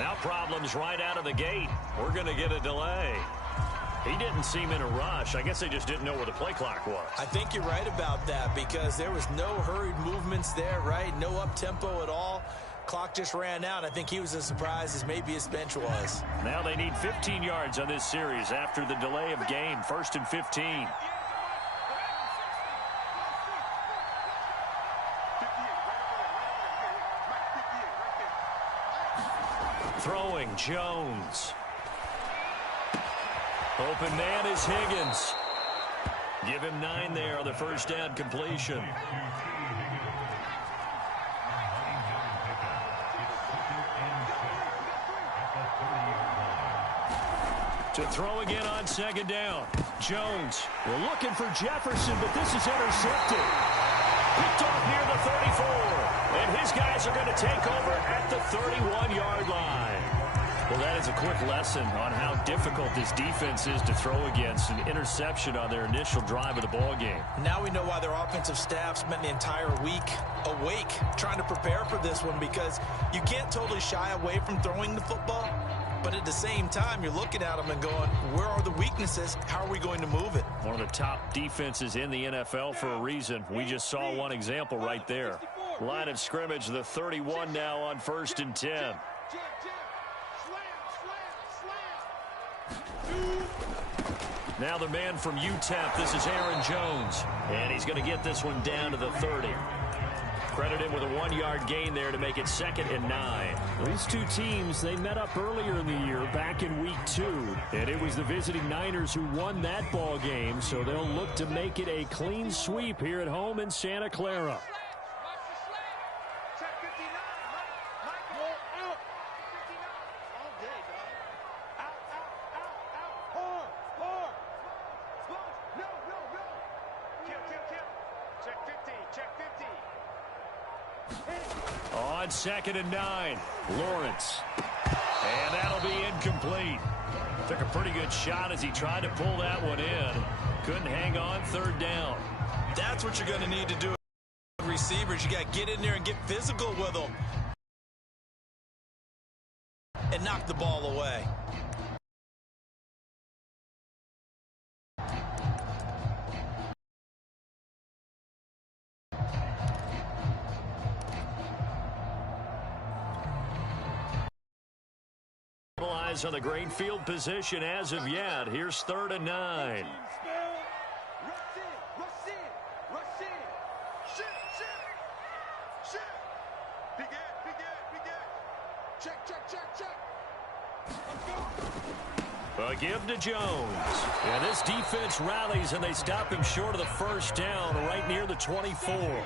Now problems right out of the gate. We're going to get a delay. He didn't seem in a rush. I guess they just didn't know where the play clock was. I think you're right about that because there was no hurried movements there, right? No up-tempo at all. Clock just ran out. I think he was as surprised as maybe his bench was. Now they need 15 yards on this series after the delay of game. 1st and 15. Throwing, Jones. Open man is Higgins. Give him 9 there on the first down completion. To throw again on 2nd down. Jones. We're looking for Jefferson, but this is intercepted. Picked off near the 34. And his guys are going to take over at the 31-yard line. Well, that is a quick lesson on how difficult this defense is to throw against. An interception on their initial drive of the ball game. Now we know why their offensive staff spent the entire week awake trying to prepare for this one, because you can't totally shy away from throwing the football. But at the same time, you're looking at them and going, where are the weaknesses? How are we going to move it? One of the top defenses in the NFL for a reason. We just saw one example right there. Line of scrimmage, the 31 now on 1st and 10. Now the man from UTEP, this is Aaron Jones. And he's going to get this one down to the 30. Credit him with a 1-yard gain there to make it 2nd and 9. These two teams, they met up earlier in the year, back in week 2. And it was the visiting Niners who won that ball game, so they'll look to make it a clean sweep here at home in Santa Clara. On 2nd and 9, Lawrence. And that'll be incomplete. Took a pretty good shot as he tried to pull that one in. Couldn't hang on 3rd down. That's what you're going to need to do. Receivers, you got to get in there and get physical with them. And knock the ball away. On the great field position as of yet. Here's 3rd and 9. A give to Jones. And this defense rallies, and they stop him short of the 1st down right near the 24.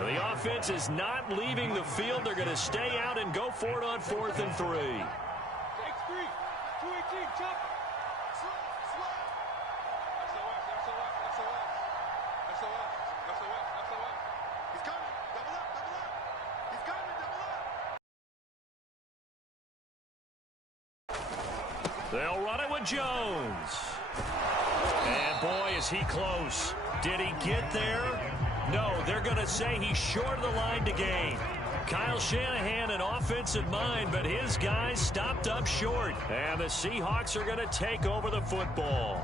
The offense is not leaving the field. They're going to stay out and go for it on 4th and 3. They'll run it with Jones. And boy, is he close. Did he get there? No, they're going to say he's short of the line to gain. Kyle Shanahan, an offensive mind, but his guys stopped up short. And the Seahawks are going to take over the football.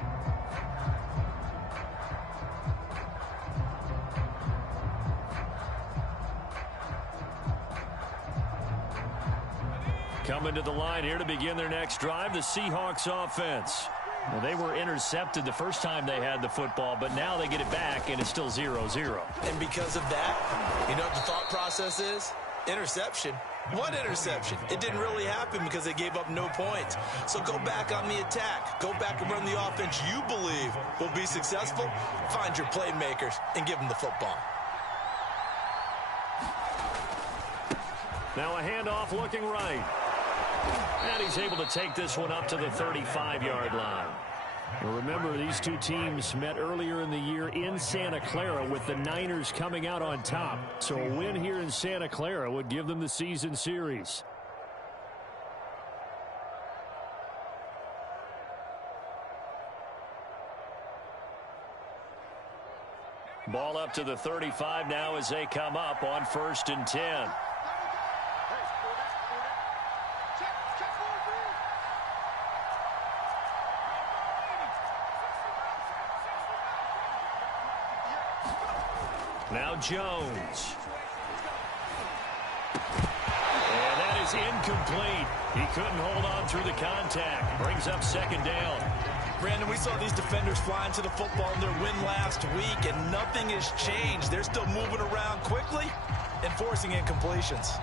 Coming to the line here to begin their next drive, the Seahawks offense. Well, they were intercepted the first time they had the football, but now they get it back, and it's still 0-0. And because of that, you know what the thought process is? Interception. What interception? It didn't really happen because they gave up no points. So go back on the attack. Go back and run the offense you believe will be successful. Find your playmakers and give them the football. Now a handoff looking right. And he's able to take this one up to the 35-yard line. Well, remember, these two teams met earlier in the year in Santa Clara with the Niners coming out on top. So a win here in Santa Clara would give them the season series. Ball up to the 35 now as they come up on 1st and 10. Now Jones. And that is incomplete. He couldn't hold on through the contact. Brings up second down. Brandon, we saw these defenders flying to the football in their win last week, and nothing has changed. They're still moving around quickly and forcing incompletions.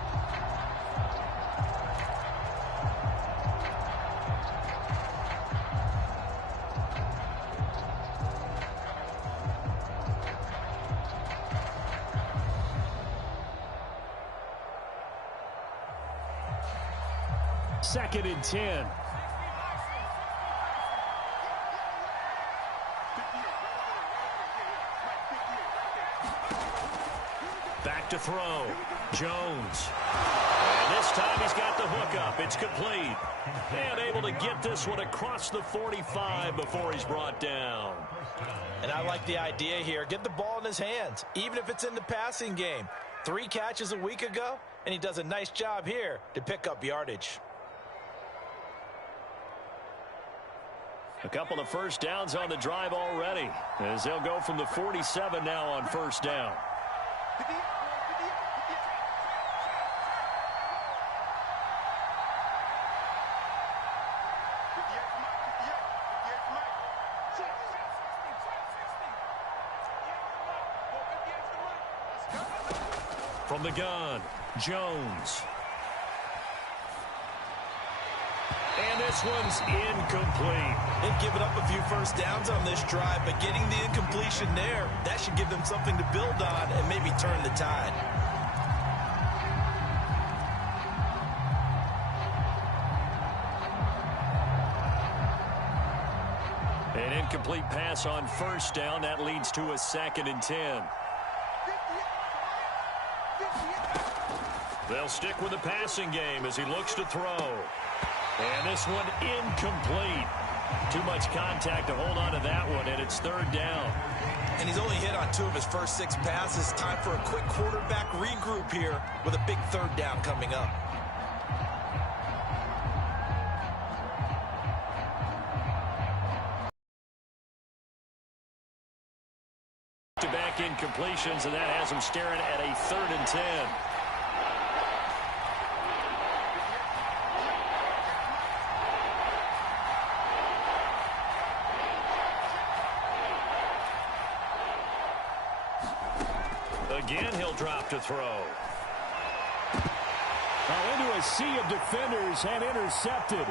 Second and 10. Back to throw. Jones. And this time he's got the hook up. It's complete. And able to get this one across the 45 before he's brought down. And I like the idea here. Get the ball in his hands, even if it's in the passing game. 3 catches a week ago, and he does a nice job here to pick up yardage. A couple of first downs on the drive already, as they'll go from the 47 now on first down. From the gun, Jones. And this one's incomplete. They've given up a few first downs on this drive, but getting the incompletion there, that should give them something to build on and maybe turn the tide. An incomplete pass on first down. That leads to a second and 10. They'll stick with the passing game as he looks to throw. And this one incomplete. Too much contact to hold on to that one, and it's third down. And he's only hit on 2 of his first 6 passes. Time for a quick quarterback regroup here with a big third down coming up. Back incompletions, and that has him staring at a third and 10. Again, he'll drop to throw. Into a sea of defenders and intercepted.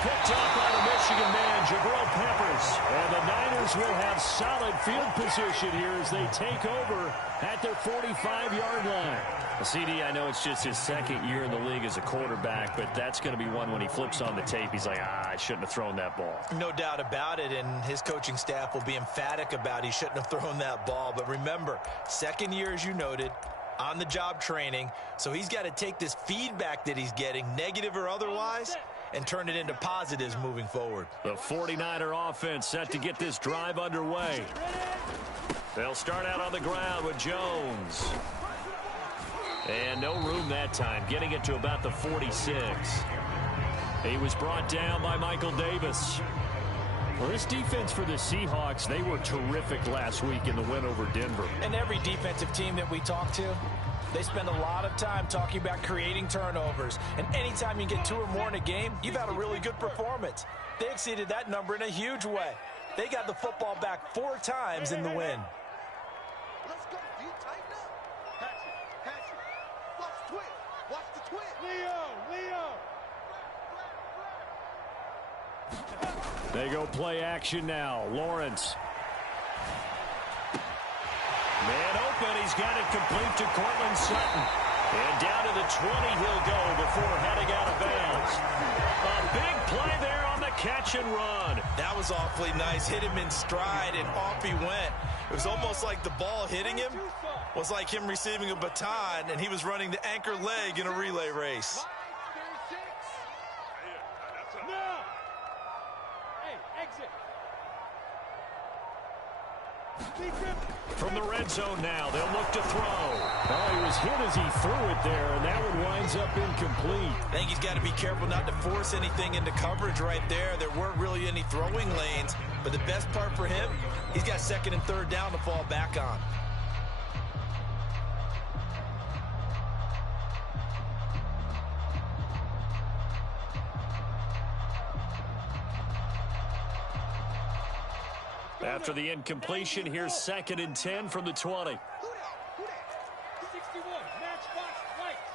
Picked off by the Michigan man, Jabril Peppers. And the Niners will have solid field position here as they take over at their 45-yard line. CD, I know it's just his second year in the league as a quarterback, but that's going to be one when he flips on the tape. He's like, I shouldn't have thrown that ball. No doubt about it, and his coaching staff will be emphatic about he shouldn't have thrown that ball. But remember, second year, as you noted, on-the-job training, so he's got to take this feedback that he's getting, negative or otherwise, and turn it into positives moving forward. The 49er offense set to get this drive underway. They'll start out on the ground with Jones. And no room that time, getting it to about the 46. He was brought down by Michael Davis. Well, this defense for the Seahawks, they were terrific last week in the win over Denver. And every defensive team that we talk to, they spend a lot of time talking about creating turnovers. And anytime you get 2 or more in a game, you've had a really good performance. They exceeded that number in a huge way. They got the football back 4 times in the win. Let's go. Do you tighten up? Hatch it. Watch the twist. Watch the twist. Leo. They go play action now. Lawrence. Man open. He's got it complete to Cortland Sutton. And down to the 20 he'll go before heading out of bounds. A big play there on the catch and run. That was awfully nice. Hit him in stride, and off he went. It was almost like the ball hitting him was like him receiving a baton, and he was running the anchor leg in a relay race. From the red zone now, they'll look to throw. Oh, he was hit as he threw it there, and that one winds up incomplete. I think he's got to be careful not to force anything into coverage right there. There weren't really any throwing lanes, but the best part for him, he's got second and third down to fall back on. After the incompletion, here's 2nd and 10 from the 20. 61, matchbox lights.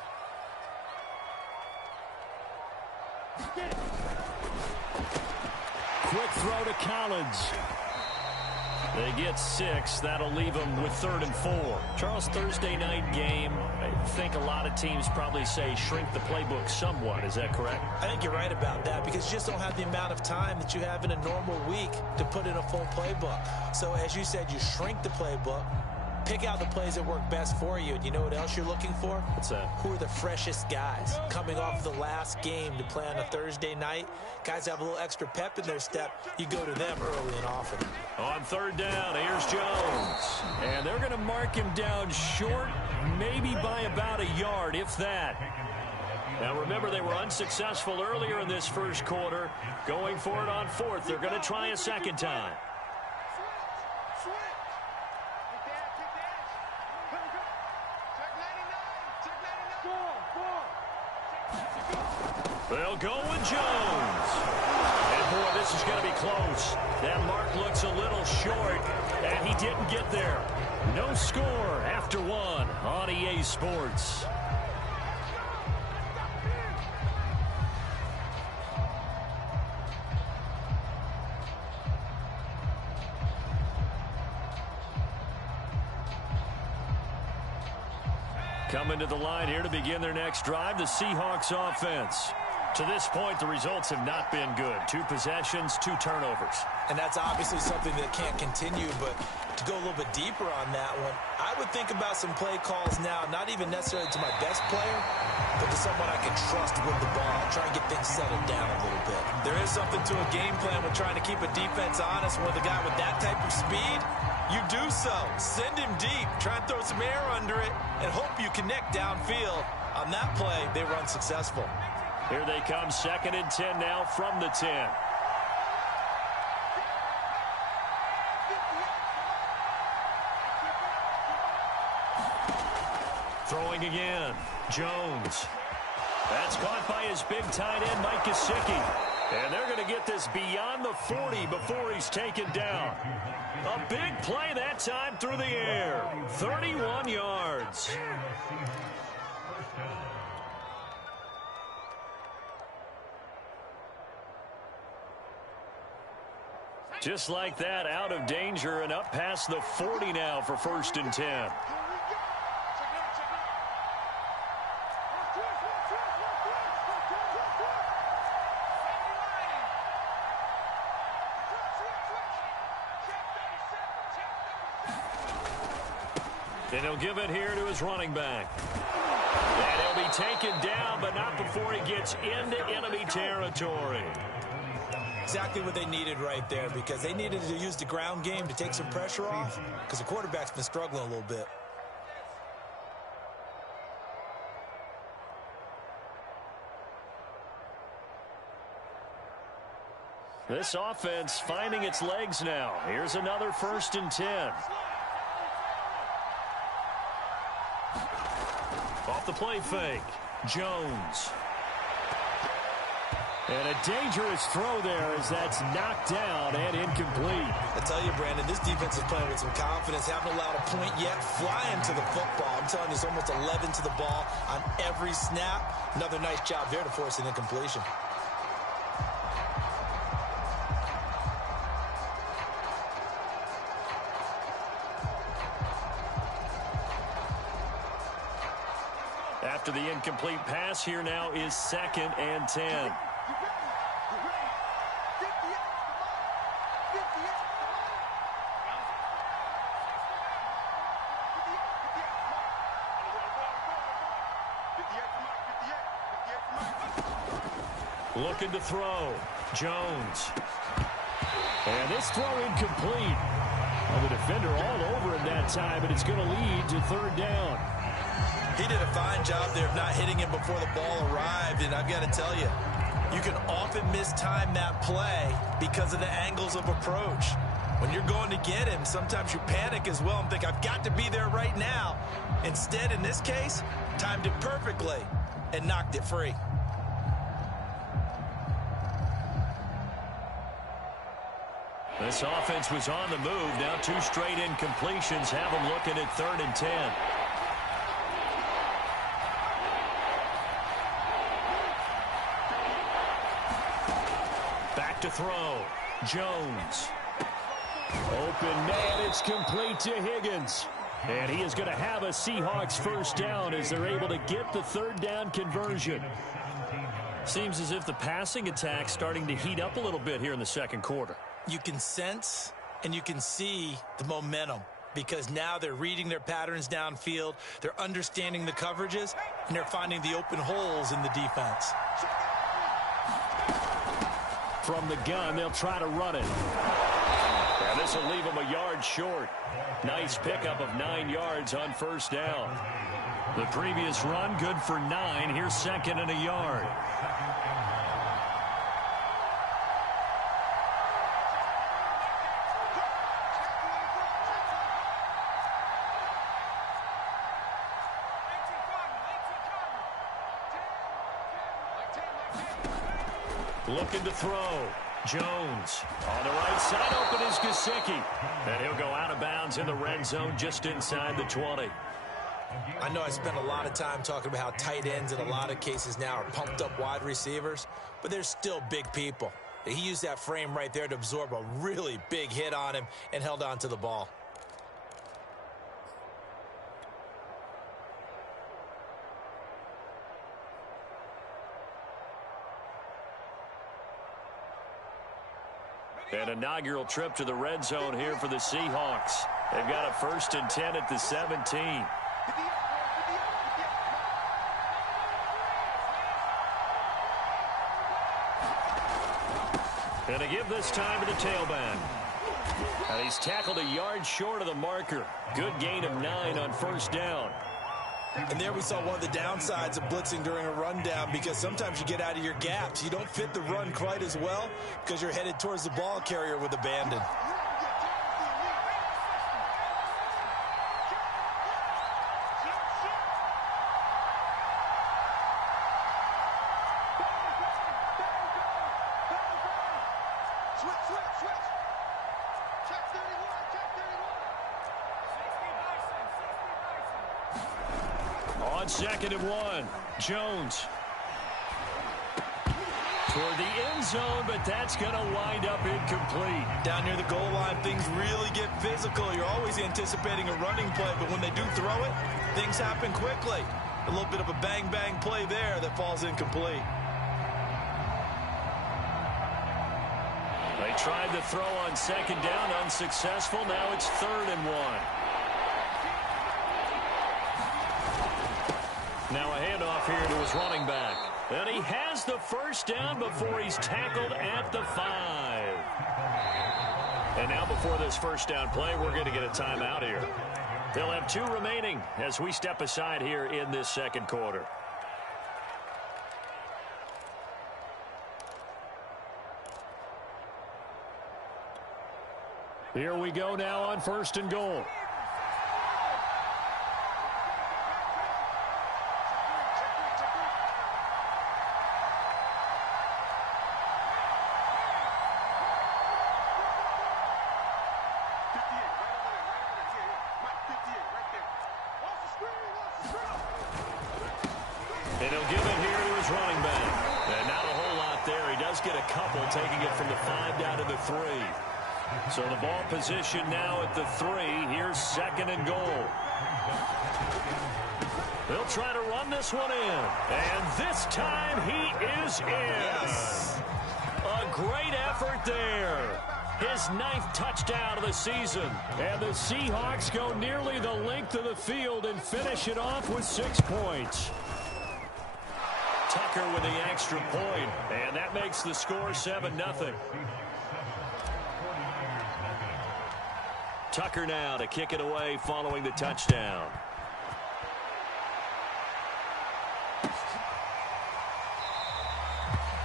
Quick throw to Collins. They get 6. That'll leave them with 3rd and 4. Charles, Thursday night game, I think a lot of teams probably say shrink the playbook somewhat. Is that correct? I think you're right about that because you just don't have the amount of time that you have in a normal week to put in a full playbook. So as you said, you shrink the playbook, pick out the plays that work best for you. And you know what else you're looking for? What's that? Who are the freshest guys coming off the last game to play on a Thursday night? Guys have a little extra pep in their step. You go to them early and often. On 3rd down, here's Jones. And they're going to mark him down short, maybe by about a yard, if that. Now, remember, they were unsuccessful earlier in this first quarter. Going for it on 4th. They're going to try a second time. They'll go with Jones. And, boy, this is going to be close. That mark looks a little short, and he didn't get there. No score after 1 on EA Sports. Coming to the line here to begin their next drive, the Seahawks offense. To this point, the results have not been good. 2 possessions, 2 turnovers. And that's obviously something that can't continue, but to go a little bit deeper on that one, I would think about some play calls now, not even necessarily to my best player, but to someone I can trust with the ball, try and get things settled down a little bit. There is something to a game plan with trying to keep a defense honest. With a guy with that type of speed, you do so. Send him deep, try and throw some air under it, and hope you connect downfield. On that play, they were unsuccessful. Here they come, 2nd and 10 now from the 10. Throwing again, Jones. That's caught by his big tight end, Mike Gesicki. And they're going to get this beyond the 40 before he's taken down. A big play that time through the air. 31 yards. Just like that, out of danger and up past the 40 now for 1st and 10. And he'll give it here to his running back. And he'll be taken down, but not before he gets into enemy territory. Exactly what they needed right there, because they needed to use the ground game to take some pressure off, because the quarterback's been struggling a little bit. This offense finding its legs now. Here's another 1st and 10. Off the play fake, Jones. And a dangerous throw there as that's knocked down and incomplete. I tell you, Brandon, this defense is playing with some confidence. Haven't allowed a point yet. Flying to the football. I'm telling you, it's almost 11 to the ball on every snap. Another nice job there to force an incompletion. After the incomplete pass, here now is 2nd and 10. Looking to throw. Jones. And this throw incomplete. Well, the defender all over him that time, and it's going to lead to 3rd down. He did a fine job there of not hitting him before the ball arrived, and I've got to tell you, you can often mistime that play because of the angles of approach. When you're going to get him, sometimes you panic as well and think, I've got to be there right now. Instead, in this case, timed it perfectly and knocked it free. This offense was on the move. Now 2 straight incompletions have them looking at 3rd and 10. Back to throw. Jones. Open man. It's complete to Higgins. And he is going to have a Seahawks first down as they're able to get the 3rd down conversion. Seems as if the passing attack's starting to heat up a little bit here in the second quarter. You can sense and you can see the momentum because now they're reading their patterns downfield, they're understanding the coverages, and they're finding the open holes in the defense. From the gun, they'll try to run it. And this will leave them a yard short. Nice pickup of 9 yards on first down. The previous run, good for 9. Here's 2nd and a yard. Looking to throw. Jones on the right side. Open is Gesicki. And he'll go out of bounds in the red zone just inside the 20. I know I spent a lot of time talking about how tight ends in a lot of cases now are pumped up wide receivers, but they're still big people. He used that frame right there to absorb a really big hit on him and held on to the ball. An inaugural trip to the red zone here for the Seahawks. They've got a 1st and 10 at the 17. And to give this time to the tailback. And he's tackled a yard short of the marker. Good gain of 9 on first down. And there we saw one of the downsides of blitzing during a rundown because sometimes you get out of your gaps. You don't fit the run quite as well because you're headed towards the ball carrier with abandon. On 2nd and 1, Jones. Toward the end zone, but that's going to wind up incomplete. Down near the goal line, things really get physical. You're always anticipating a running play, but when they do throw it, things happen quickly. A little bit of a bang-bang play there that falls incomplete. They tried the throw on 2nd down, unsuccessful. Now it's 3rd and 1. Now a handoff here to his running back. And he has the first down before he's tackled at the 5. And now before this first down play, we're going to get a timeout here. They'll have 2 remaining as we step aside here in this second quarter. Here we go now on 1st and goal. And he'll give it here to his running back. And not a whole lot there. He does get a couple, taking it from the 5 down to the 3. So the ball position now at the 3. Here's 2nd and goal. They'll try to run this one in. And this time he is in. Yes. A great effort there. His 9th touchdown of the season. And the Seahawks go nearly the length of the field and finish it off with 6 points. Tucker with the extra point, and that makes the score 7-0. Tucker now to kick it away following the touchdown.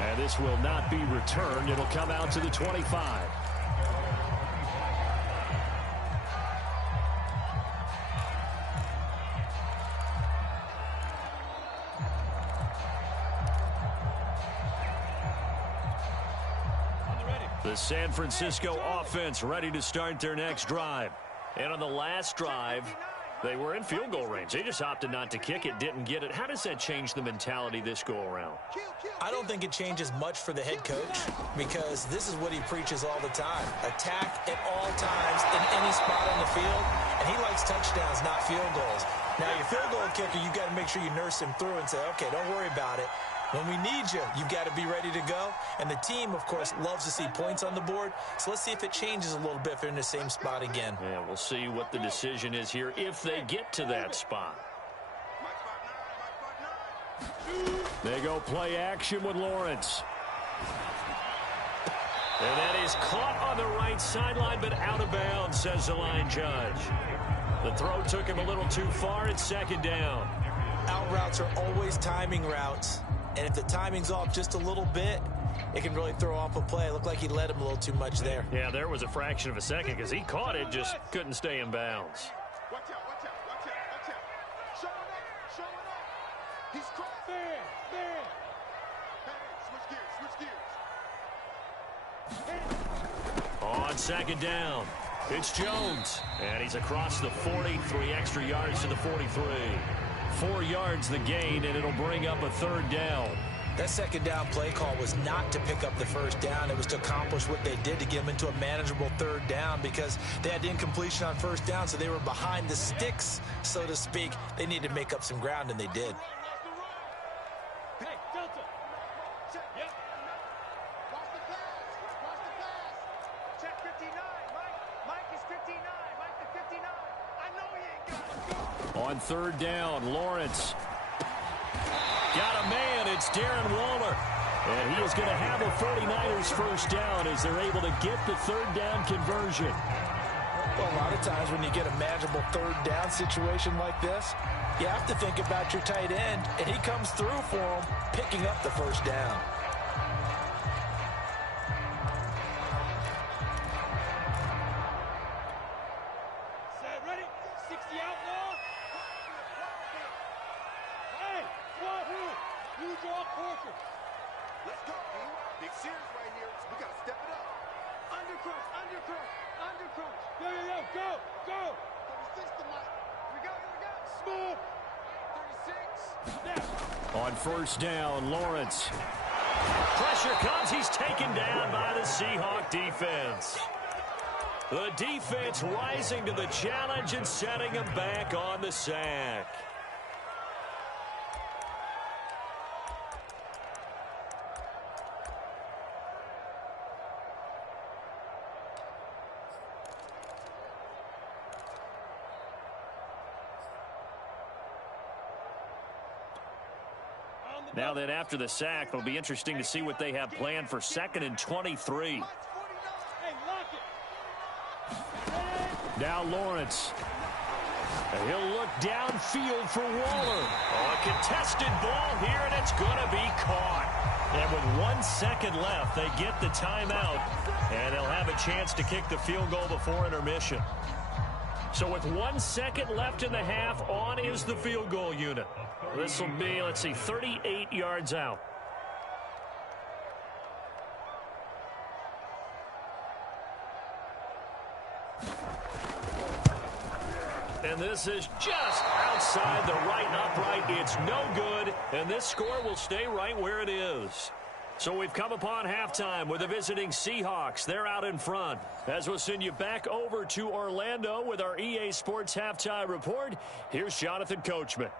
And this will not be returned. It'll come out to the 25. On the ready. The San Francisco offense ready to start their next drive. And on the last drive, they were in field goal range. They just opted not to kick it, didn't get it. How does that change the mentality this go-around? I don't think it changes much for the head coach because this is what he preaches all the time. Attack at all times in any spot on the field, and he likes touchdowns, not field goals. Now, your field goal kicker, you've got to make sure you nurse him through and say, okay, don't worry about it. When we need you, you've got to be ready to go. And the team, of course, loves to see points on the board. So let's see if it changes a little bit if they're in the same spot again. Yeah, we'll see what the decision is here if they get to that spot. They go play action with Lawrence. And that is caught on the right sideline, but out of bounds, says the line judge. The throw took him a little too far. It's second down. Out routes are always timing routes. And if the timing's off just a little bit, it can really throw off a play. It looked like he led him a little too much there. Yeah, there was a fraction of a second because he caught it, just couldn't stay in bounds. Watch out, watch out, watch out, watch out. Showing up, showing up. He's crossed. Man. Hey, switch gears. On second down, it's Jones. And he's across the 40, 3 extra yards to the 43. 4 yards the gain, and it'll bring up a third down. That second down play call was not to pick up the first down. It was to accomplish what they did to get them into a manageable third down because they had incompletion on first down, so they were behind the sticks, so to speak. They needed to make up some ground, and they did. Hey, Delta. Check. Yep. Watch the pass. Watch the pass. Check 59. Mike is 59. Mike the 59. I know he ain't got it. Go. On third down, Lawrence. Got a man. It's Darren Waller. And he is going to have a 49ers first down as they're able to get the third down conversion. Well, a lot of times when you get a manageable third down situation like this, you have to think about your tight end, and he comes through for him, picking up the first down. Set, ready? 60 outlaw. Hey, wahoo! You draw portrait. Let's go, B. Big series right here. We got to step it up. Undercrunch, undercrunch, undercrunch. Yo, go. 36 to Mike. Here we go. Smooth. 36. Snap. On first down, Lawrence. Pressure comes. He's taken down by the Seahawk defense. The defense rising to the challenge and setting him back on the sack. Now then, after the sack, it'll be interesting to see what they have planned for 2nd and 23. Hey, lock it. Now Lawrence. And he'll look downfield for Waller. Oh, a contested ball here, and it's going to be caught. And with 1 second left, they get the timeout, and they'll have a chance to kick the field goal before intermission. So with 1 second left in the half, on is the field goal unit. This will be, 38 yards out. And this is just outside the right upright. It's no good, and this score will stay right where it is. So we've come upon halftime with the visiting Seahawks. They're out in front. As we'll send you back over to Orlando with our EA Sports Halftime Report, here's Jonathan Coachman.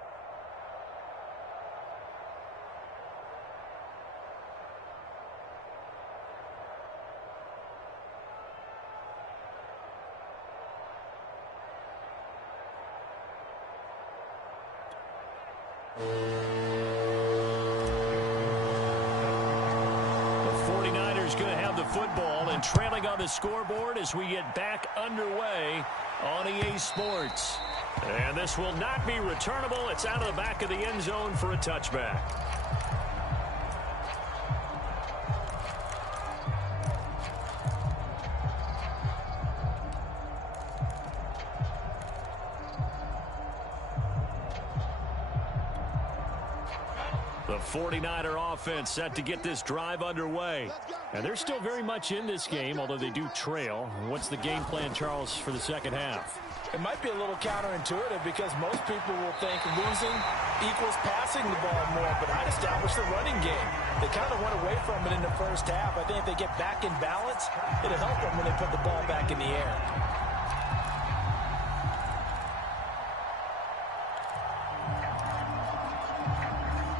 Football and trailing on the scoreboard as we get back underway on EA Sports. And this will not be returnable. It's out of the back of the end zone for a touchback. The 49er offense set to get this drive underway. And they're still very much in this game, although they do trail. What's the game plan, Charles, for the second half? It might be a little counterintuitive because most people will think losing equals passing the ball more, but I'd establish the running game. They kind of went away from it in the first half. I think if they get back in balance, it'll help them when they put the ball back in the air.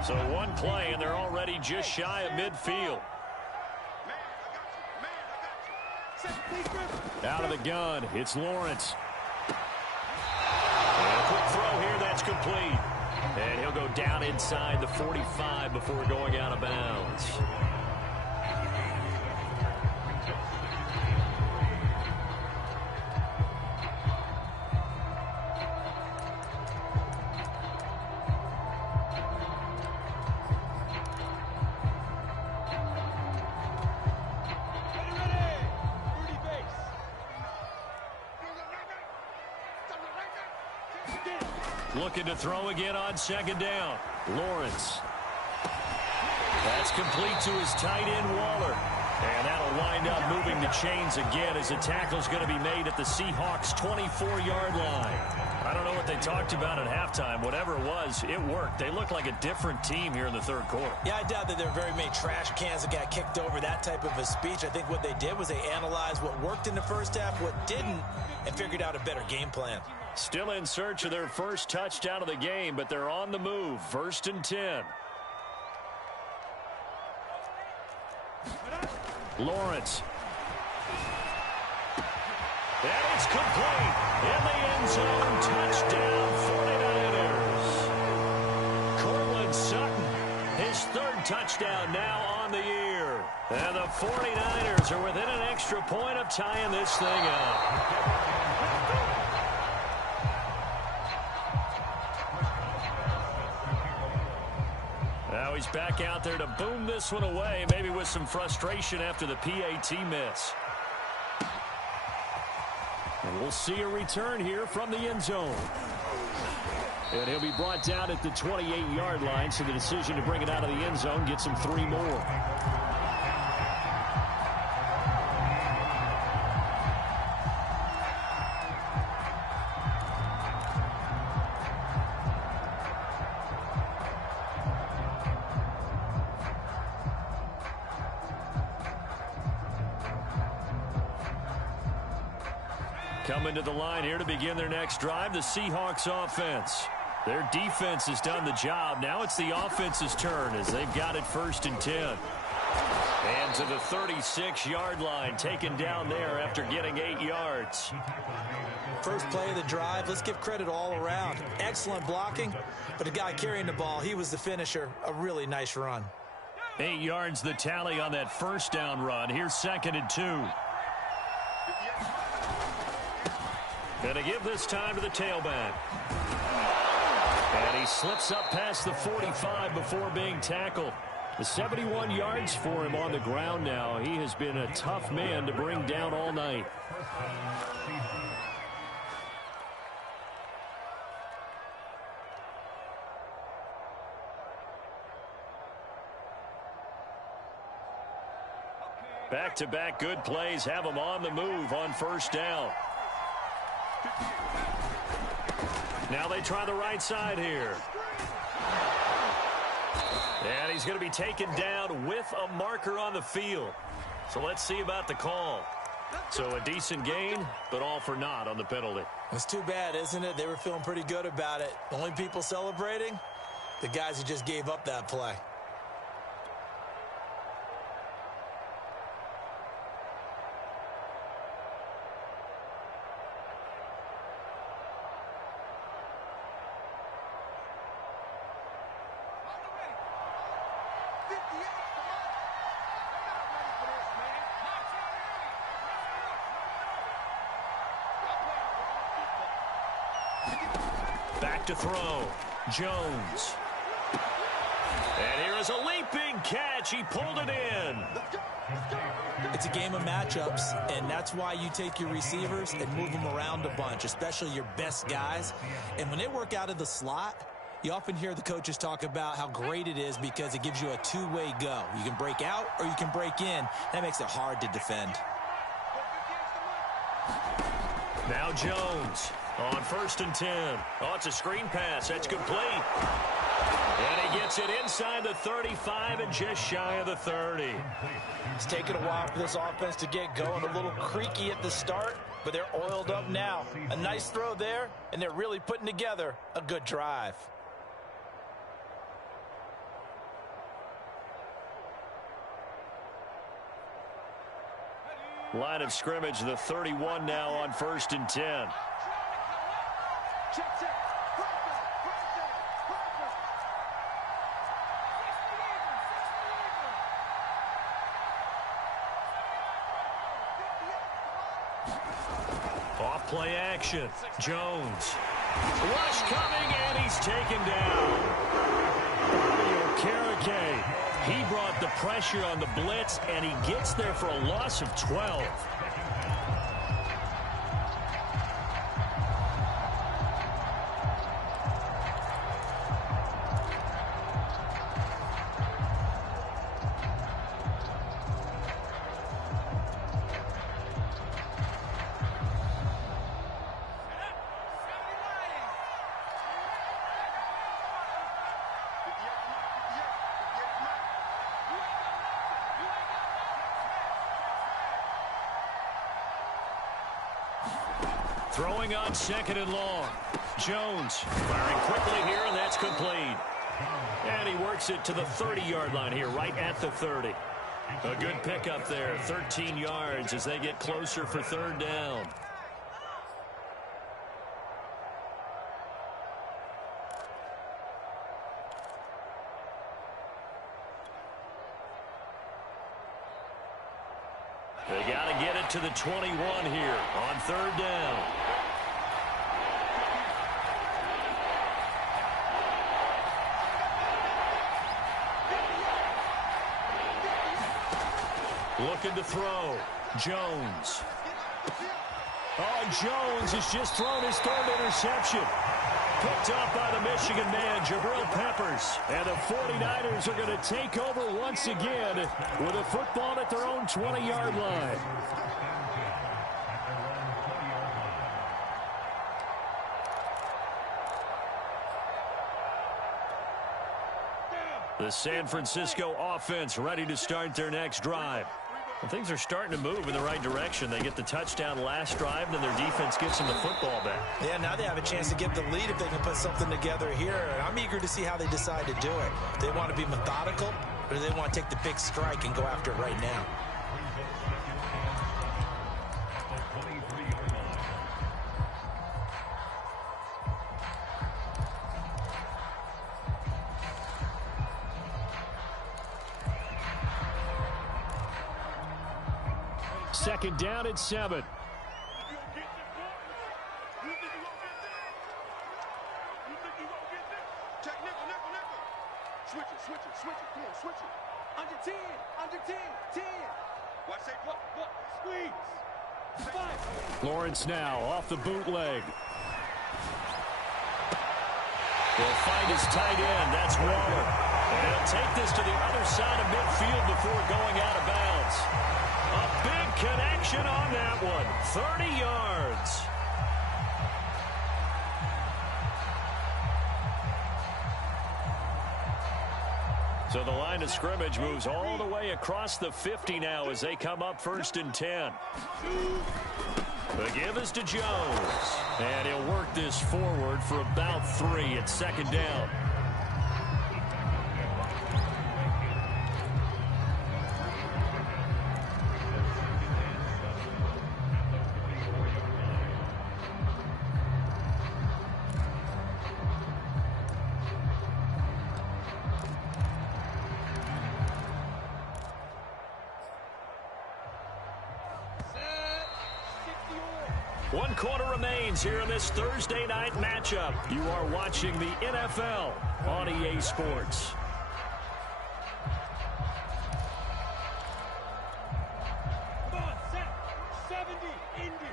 So one play, and they're already just shy of midfield. Out of the gun, it's Lawrence. And a quick throw here, that's complete. And he'll go down inside the 45 before going out of bounds. Looking to throw again on second down. Lawrence. That's complete to his tight end, Waller. And that'll wind up moving the chains again as the tackle's going to be made at the Seahawks' 24-yard line. I don't know what they talked about at halftime. Whatever it was, it worked. They look like a different team here in the third quarter. Yeah, I doubt that there were very many trash cans that got kicked over, that type of a speech. I think what they did was they analyzed what worked in the first half, what didn't, and figured out a better game plan. Still in search of their first touchdown of the game, but they're on the move. 1st and 10. Lawrence. And it's complete. In the end zone. Touchdown, 49ers. Cortland Sutton, his 3rd touchdown now on the year. And the 49ers are within an extra point of tying this thing up. Now he's back out there to boom this one away, maybe with some frustration after the PAT miss. And we'll see a return here from the end zone. And he'll be brought down at the 28-yard line, so the decision to bring it out of the end zone gets him 3 more. Coming to the line here to begin their next drive, the Seahawks offense. Their defense has done the job. Now it's the offense's turn as they've got it 1st and 10. And to the 36-yard line, taken down there after getting 8 yards. First play of the drive, let's give credit all around. Excellent blocking, but the guy carrying the ball, he was the finisher. A really nice run. 8 yards the tally on that first down run. Here's 2nd and 2. Gonna give this time to the tailback. And he slips up past the 45 before being tackled. The 71 yards for him on the ground now. He has been a tough man to bring down all night. Back-to-back good plays have him on the move on 1st down. Now they try the right side here. And he's going to be taken down with a marker on the field. So let's see about the call. So a decent gain, but all for naught on the penalty. It's too bad, isn't it? They were feeling pretty good about it. The only people celebrating, the guys who just gave up that play. Back to throw. Jones. And here is a leaping catch. He pulled it in. It's a game of matchups, and that's why you take your receivers and move them around a bunch, especially your best guys. And when they work out of the slot, You often hear the coaches talk about how great it is because it gives you a two-way go. You can break out or you can break in. That makes it hard to defend. Now Jones on 1st and 10. Oh, it's a screen pass. That's complete. And he gets it inside the 35 and just shy of the 30. It's taken a while for this offense to get going. A little creaky at the start, but they're oiled up now. A nice throw there, and they're really putting together a good drive. Line of scrimmage, the 31 now on 1st and 10. Off play action. Jones. Rush coming, and he's taken down. Okereke. He brought the pressure on the blitz, and he gets there for a loss of 12. Throwing on 2nd and long. Jones firing quickly here, and that's complete. And he works it to the 30-yard line here, right at the 30. A good pickup there, 13 yards as they get closer for 3rd down. They got to get it to the 21 here on 3rd down. Looking to throw. Jones. Oh, Jones has just thrown his 3rd interception. Picked up by the Michigan man, Jabril Peppers. And the 49ers are going to take over once again with a football at their own 20-yard line. The San Francisco offense ready to start their next drive. Well, things are starting to move in the right direction. They get the touchdown last drive, then their defense gets them the football back. Yeah, now they have a chance to get the lead if they can put something together here. And I'm eager to see how they decide to do it. They want to be methodical, or do they want to take the big strike and go after it right now? Second down at 7. Switch it. Come on, switch it. Under 10. 10. Watch that block. Squeeze. 5. Lawrence now off the bootleg. Will find his tight end. That's Waller. And he'll take this to the other side of midfield before going out of bounds. A big connection on that one. 30 yards. So the line of scrimmage moves all the way across the 50 now as they come up 1st and 10. The give is to Jones. And he'll work this forward for about 3 at 2nd down. One quarter remains here in this Thursday night matchup. You are watching the NFL on EA Sports. Come on, set. 70, Indy.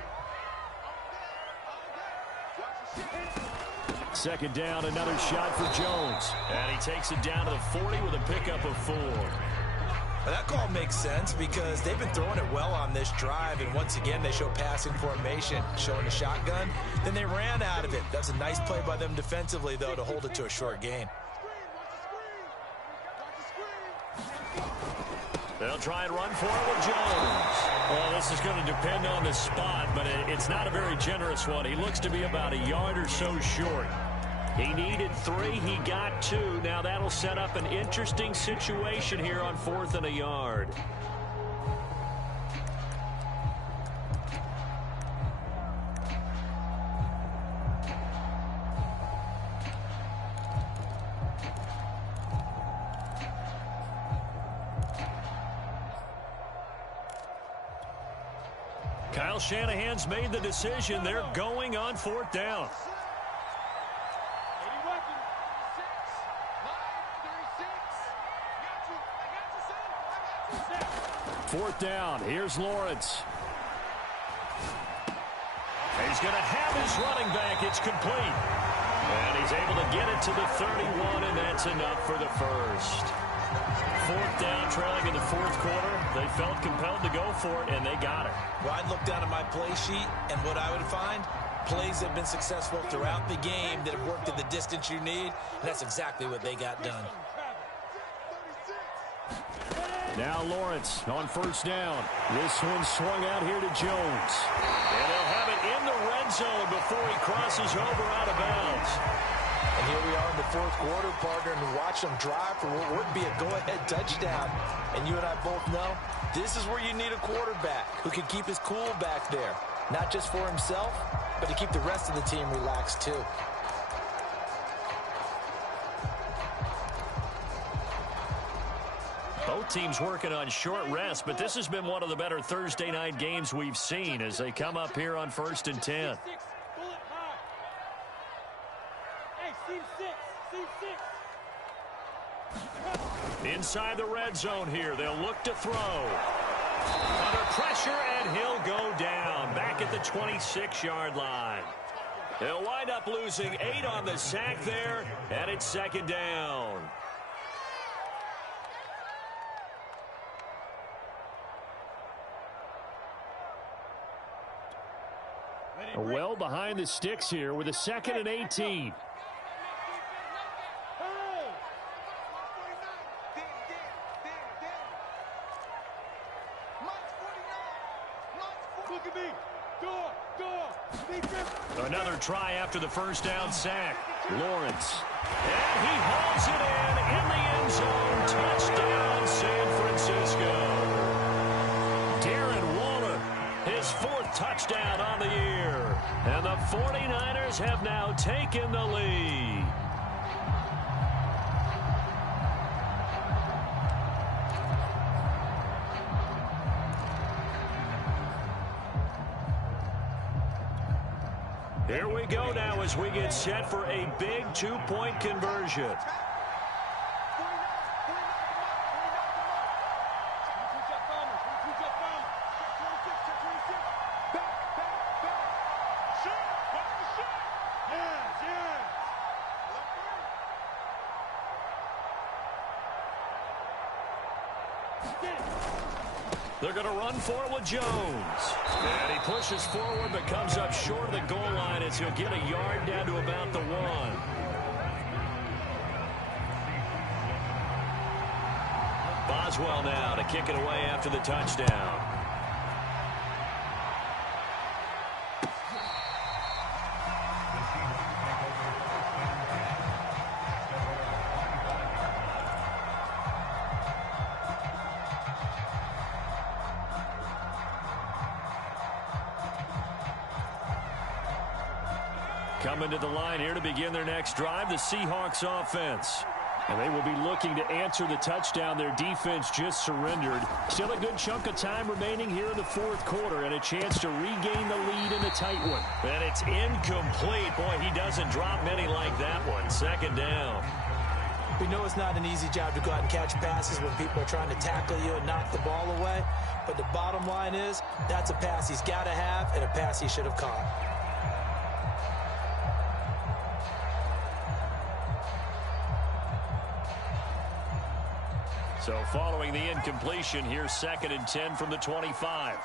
second down, another shot for Jones. And he takes it down to the 40 with a pickup of 4. Well, that call makes sense because they've been throwing it well on this drive, and once again they show passing formation, showing the shotgun. Then they ran out of it. That's a nice play by them defensively, though, to hold it to a short gain. They'll try and run for it with Jones. Well, this is going to depend on the spot, but it's not a very generous one. He looks to be about a yard or so short. He needed 3. He got 2. Now that'll set up an interesting situation here on 4th and a yard. Kyle Shanahan's made the decision. They're going on 4th down. 4th down. Here's Lawrence. He's going to have his running back. It's complete. And he's able to get it to the 31, and that's enough for the first. 4th down, trailing in the 4th quarter. They felt compelled to go for it, and they got it. Well, I'd look down at my play sheet, and what I would find, plays that have been successful throughout the game that have worked at the distance you need, and that's exactly what they got done. Now Lawrence on 1st down. This one swung out here to Jones. And they'll have it in the red zone before he crosses over out of bounds. And here we are in the 4th quarter, partner, and watch them drive for what would be a go-ahead touchdown. And you and I both know this is where you need a quarterback who can keep his cool back there. Not just for himself, but to keep the rest of the team relaxed too. Both teams working on short rest, but this has been one of the better Thursday night games we've seen as they come up here on 1st and 10. Inside the red zone here, they'll look to throw. Under pressure, and he'll go down back at the 26-yard line. They'll wind up losing 8 on the sack there, and it's 2nd down. Well behind the sticks here with a 2nd and 18. Another try after the 1st down sack. Lawrence. And he hauls it in the end zone. Touchdown, San Francisco. Darren Waller, his 4th touchdown on the year. And the 49ers have now taken the lead. Here we go now as we get set for a big 2-point conversion. They're going to run for it with Jones. And he pushes forward but comes up short of the goal line as he'll get a yard down to about the 1. Boswell now to kick it away after the touchdown. Coming to the line here to begin their next drive, the Seahawks offense. And they will be looking to answer the touchdown their defense just surrendered. Still a good chunk of time remaining here in the 4th quarter and a chance to regain the lead in a tight one. And it's incomplete. Boy, he doesn't drop many like that one. 2nd down. We know it's not an easy job to go out and catch passes when people are trying to tackle you and knock the ball away. But the bottom line is that's a pass he's got to have and a pass he should have caught. So following the incompletion, here's 2nd and 10 from the 25.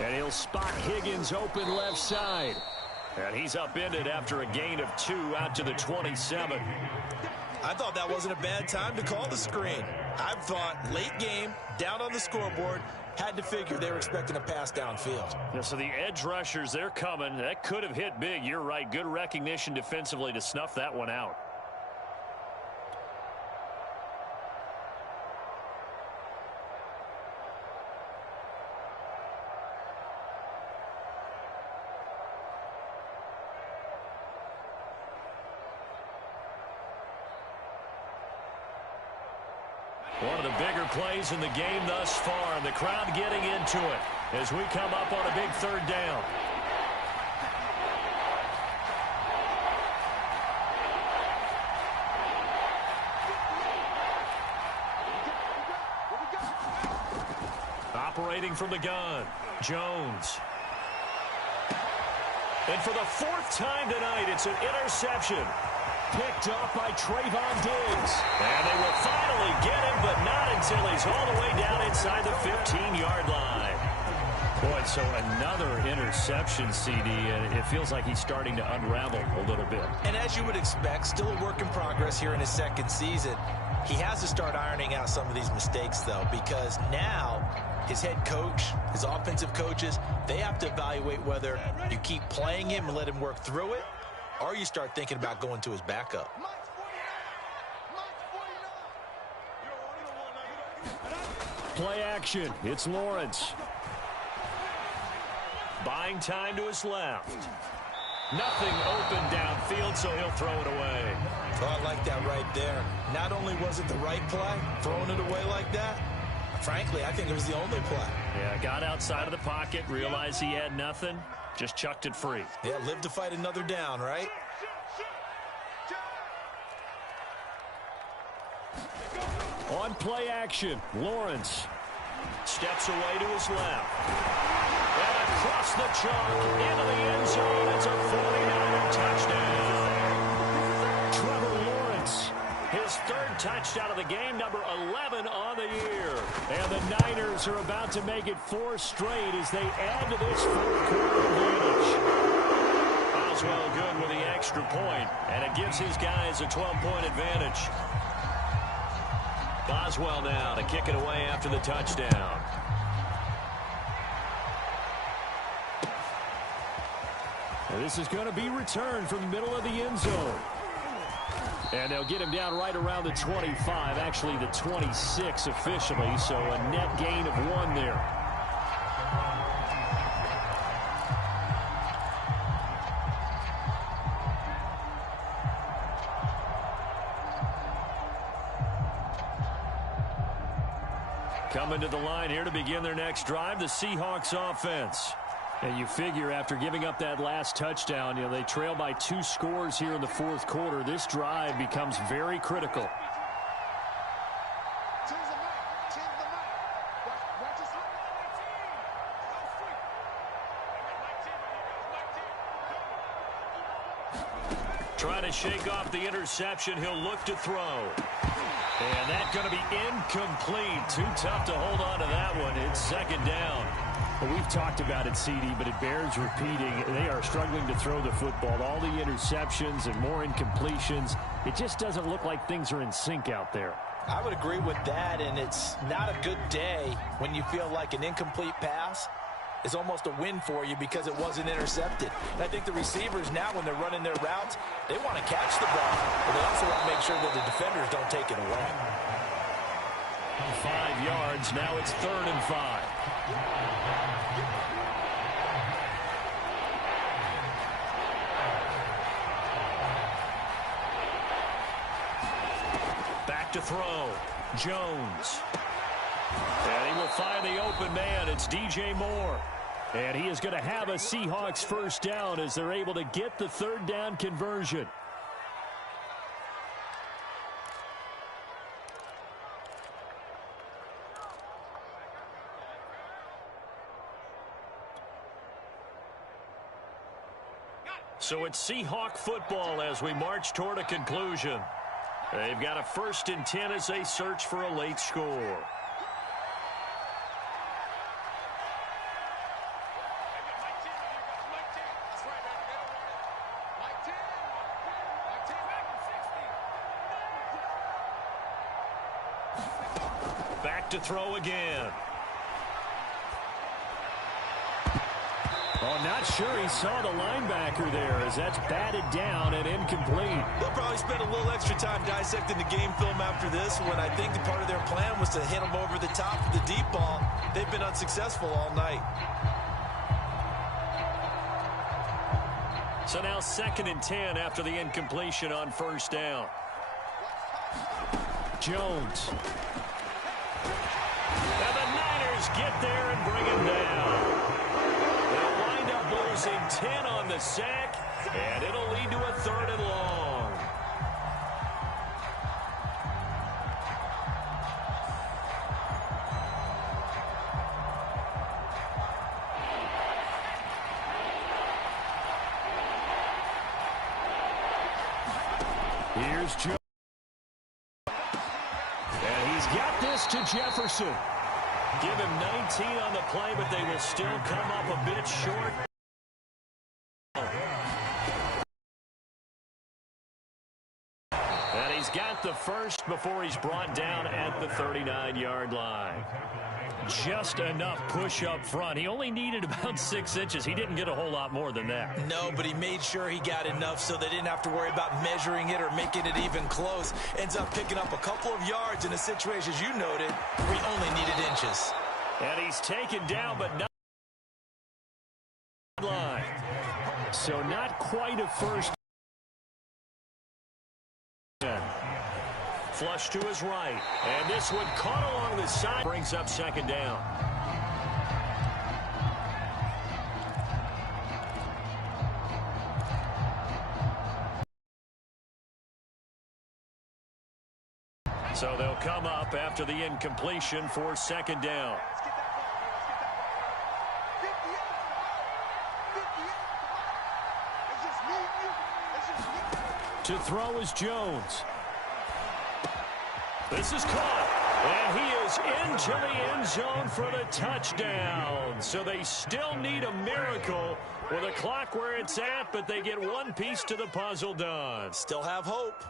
And he'll spot Higgins open left side. And he's upended after a gain of 2 out to the 27. I thought that wasn't a bad time to call the screen. I thought late game, down on the scoreboard, had to figure they were expecting a pass downfield. Yeah, so the edge rushers, they're coming. That could have hit big. You're right. Good recognition defensively to snuff that one out. One of the bigger plays in the game thus far, and the crowd getting into it as we come up on a big 3rd down. Operating from the gun, Jones. And for the 4th time tonight, it's an interception. Picked off by Trayvon Diggs. And they will finally get him, but not until he's all the way down inside the 15-yard line. Boy, so another interception, CD, and it feels like he's starting to unravel a little bit. And as you would expect, still a work in progress here in his 2nd season. He has to start ironing out some of these mistakes, though, because now his head coach, his offensive coaches, they have to evaluate whether you keep playing him and let him work through it, or you start thinking about going to his backup. Play action. It's Lawrence. Buying time to his left. Nothing open downfield, so he'll throw it away. Oh, I like that right there. Not only was it the right play, throwing it away like that, frankly, I think it was the only play. Yeah, got outside of the pocket, realized he had nothing, just chucked it free. Yeah, live to fight another down, right? On play action, Lawrence steps away to his left. And across the chalk, into the end zone, it's a 49er touchdown. Trevor Lawrence, his 3rd touchdown of the game, number 11 on the year. And the Niners are about to make it 4 straight as they add to this 4th quarter advantage. Oswell good with the extra point, and it gives his guys a 12-point advantage. Boswell now to kick it away after the touchdown. And this is going to be returned from the middle of the end zone. And they'll get him down right around the 25, actually the 26 officially, so a net gain of 1 there. Coming to the line here to begin their next drive, the Seahawks offense. And you figure after giving up that last touchdown, they trail by 2 scores here in the 4th quarter. This drive becomes very critical. Trying to shake off the interception. He'll look to throw. And that's going to be incomplete. Too tough to hold on to that one. It's 2nd down. Well, we've talked about it, CD, but it bears repeating. They are struggling to throw the football. All the interceptions and more incompletions. It just doesn't look like things are in sync out there. I would agree with that, and it's not a good day when you feel like an incomplete pass is almost a win for you because it wasn't intercepted. And I think the receivers now, when they're running their routes, they want to catch the ball, but they also want to make sure that the defenders don't take it away. 5 yards. Now it's 3rd and 5. Back to throw. Jones. And he will find the open man. It's DJ Moore. And he is going to have a Seahawks 1st down as they're able to get the 3rd down conversion. So it's Seahawk football as we march toward a conclusion. They've got a 1st and 10 as they search for a late score. Back to throw again. Oh, not sure he saw the linebacker there as that's batted down and incomplete. They'll probably spend a little extra time dissecting the game film after this when I think part of their plan was to hit him over the top of the deep ball. They've been unsuccessful all night. So now 2nd and 10 after the incompletion on 1st down. Jones. And the Niners get there and bring him down. They'll wind up losing 10 on the sack, and it'll lead to a 3rd and long. Here's Jones. And he's got this to Jefferson. Give him 19 on the play, but they will still come up a bit short. And he's got the first before he's brought down at the 39-yard line. Just enough push up front. He only needed about 6 inches. He didn't get a whole lot more than that. No, but he made sure he got enough so they didn't have to worry about measuring it or making it even close. Ends up picking up a couple of yards in a situation, as you noted, where he only needed inches. And he's taken down, but not line. So not quite a first. Flush to his right. And this one caught along the side. Brings up 2nd down. So they'll come up after the incompletion for 2nd down. To throw is Jones. This is caught, and he is into the end zone for the touchdown. So they still need a miracle with a clock where it's at, but they get one piece to the puzzle done. Still have hope.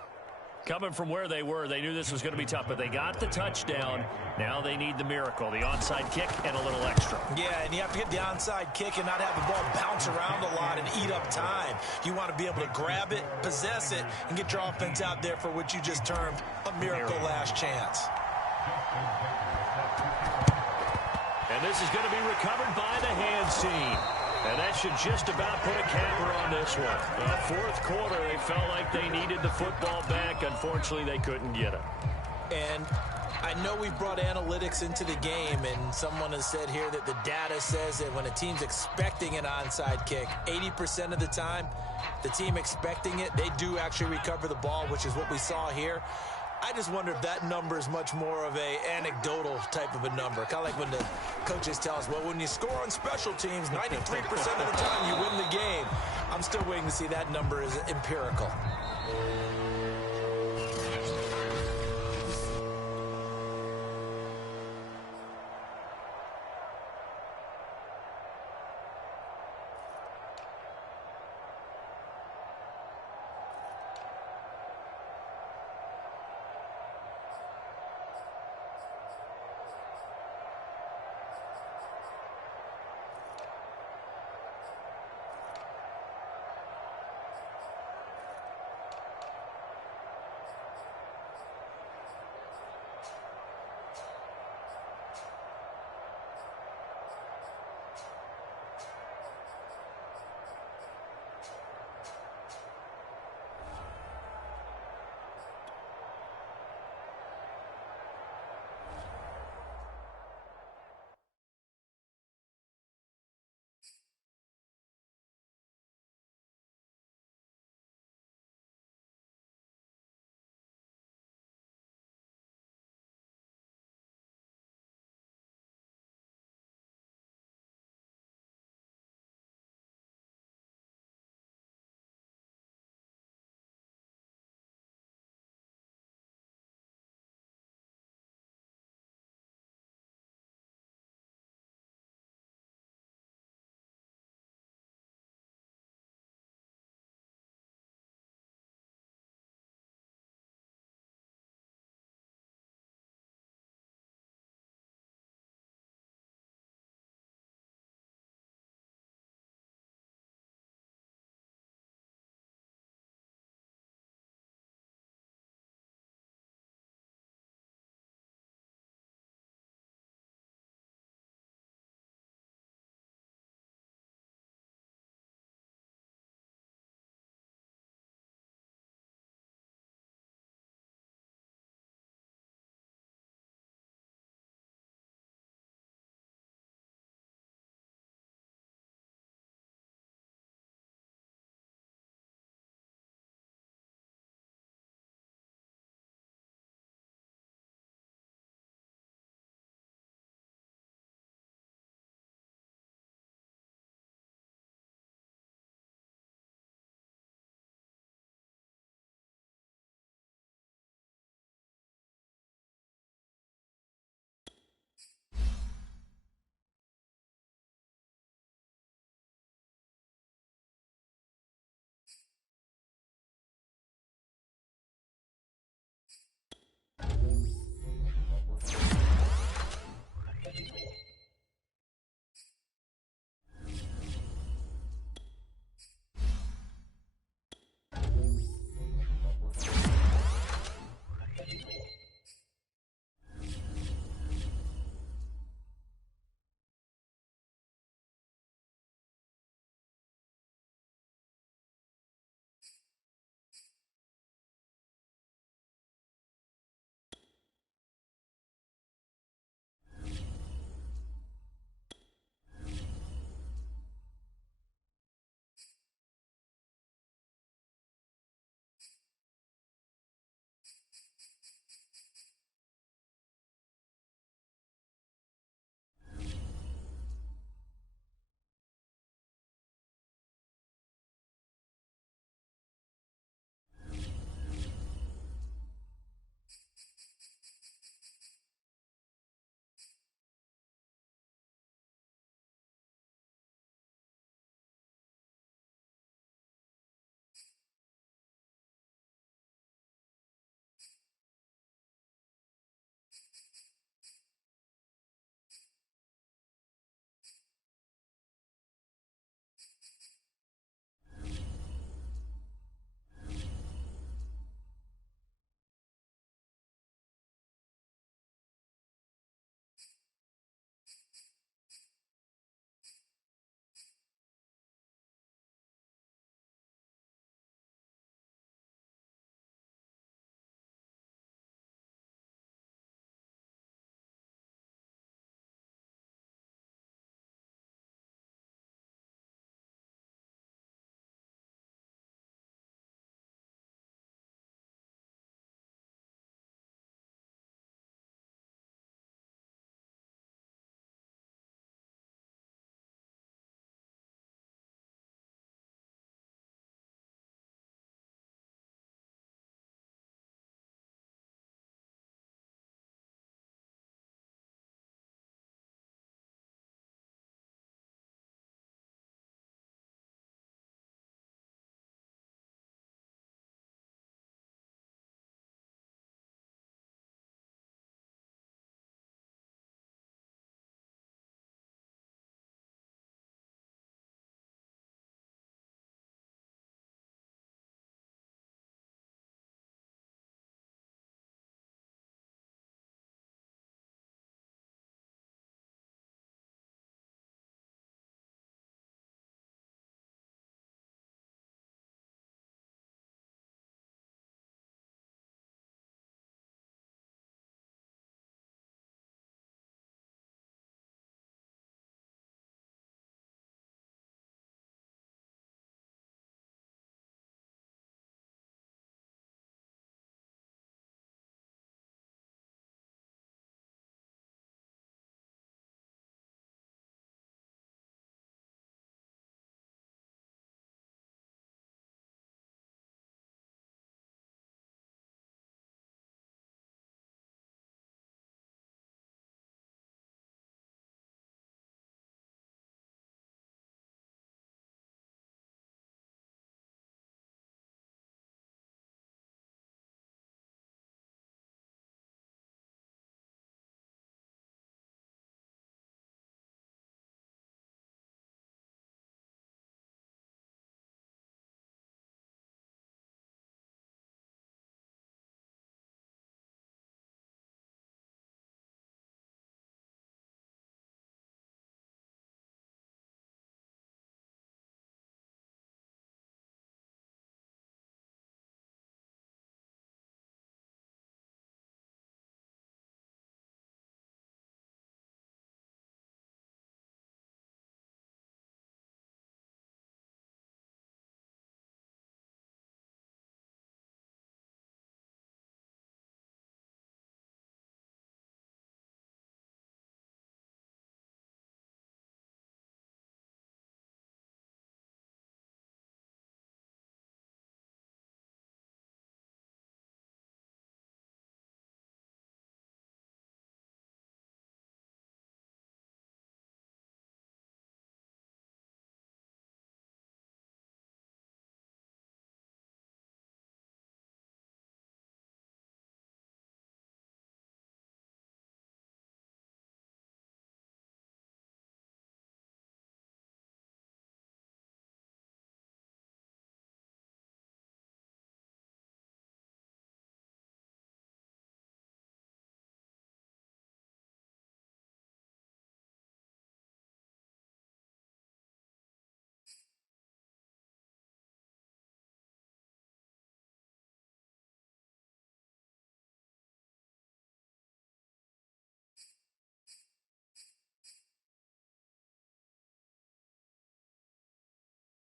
Coming from where they were, they knew this was going to be tough, but they got the touchdown. Now they need the miracle, the onside kick and a little extra. Yeah, and you have to get the onside kick and not have the ball bounce around a lot and eat up time. You want to be able to grab it, possess it, and get your offense out there for what you just termed a miracle last chance. And this is going to be recovered by the hands team. And that should just about put a capper on this one. 4th quarter, they felt like they needed the football back. Unfortunately, they couldn't get it. And I know we've brought analytics into the game, and someone has said here that the data says that when a team's expecting an onside kick, 80% of the time, the team expecting it, they do actually recover the ball, which is what we saw here. I just wonder if that number is much more of a anecdotal type of a number. Kind of like when the coaches tell us, well, when you score on special teams, 93% of the time you win the game. I'm still waiting to see that number is empirical.